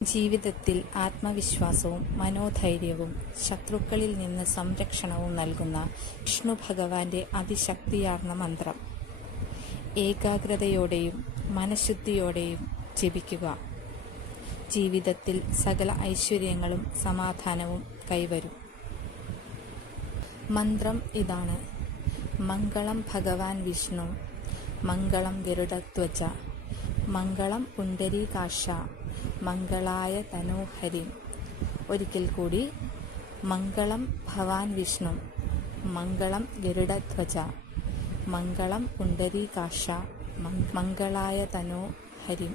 ജീവിതത്തിൽ ആത്മവിശ്വാസവും മനോധൈര്യവും ശത്രുക്കളിൽ നിന്ന് സംരക്ഷണവും നൽകുന്ന വിഷ്ണു ഭഗവാന്റെ അതിശക്തിയാർന്ന മന്ത്രം ഏകാഗ്രതയോടെയും മനഃശുദ്ധിയോടെയും ജപിക്കുക. ജീവിതത്തിൽ സകല ഐശ്വര്യങ്ങളും സമാധാനവും കൈവരും. മന്ത്രം ഇതാണ്: മംഗളം ഭഗവാൻ വിഷ്ണു, മംഗളം ഗരുഡധ്വജ, മംഗളം പുണ്ടരീകാക്ഷ, മംഗളായ തനോഹരി. ഒരിക്കൽ കൂടി: മംഗളം ഭവാൻ വിഷ്ണു, മംഗളം ഗരുഡധ്വജ, മംഗളം പുണ്ടരീകാക്ഷ, മംഗളായ തനോഹരി.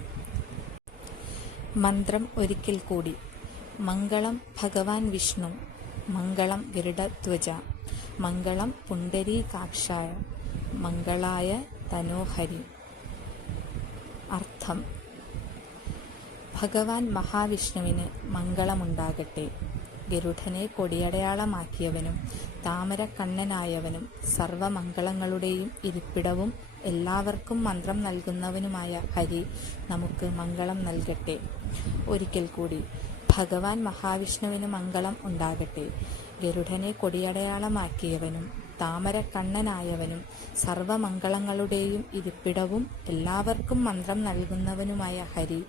മന്ത്രം ഒരിക്കൽ കൂടി: മംഗളം ഭഗവാൻ വിഷ്ണു, മംഗളം ഗരുഡധ്വജ, മംഗളം പുണ്ടരീകാക്ഷായ, മംഗളായ തനോഹരി. അർത്ഥം: ഭഗവാൻ മഹാവിഷ്ണുവിന് മംഗളമുണ്ടാകട്ടെ. ഗരുഡനെ കൊടിയടയാളമാക്കിയവനും താമരക്കണ്ണനായവനും സർവമംഗളങ്ങളുടെയും ഇരിപ്പിടവും എല്ലാവർക്കും മന്ത്രം നൽകുന്നവനുമായ ഹരി നമുക്ക് മംഗളം നൽകട്ടെ. ഒരിക്കൽ കൂടി: ഭഗവാൻ മഹാവിഷ്ണുവിന് മംഗളം ഉണ്ടാകട്ടെ. ഗരുഡനെ കൊടിയടയാളമാക്കിയവനും താമരക്കണ്ണനായവനും സർവമംഗളങ്ങളുടെയും ഇരിപ്പിടവും എല്ലാവർക്കും മന്ത്രം നൽകുന്നവനുമായ ഹരി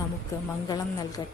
നമുക്ക് മംഗളം നൽകട്ടെ.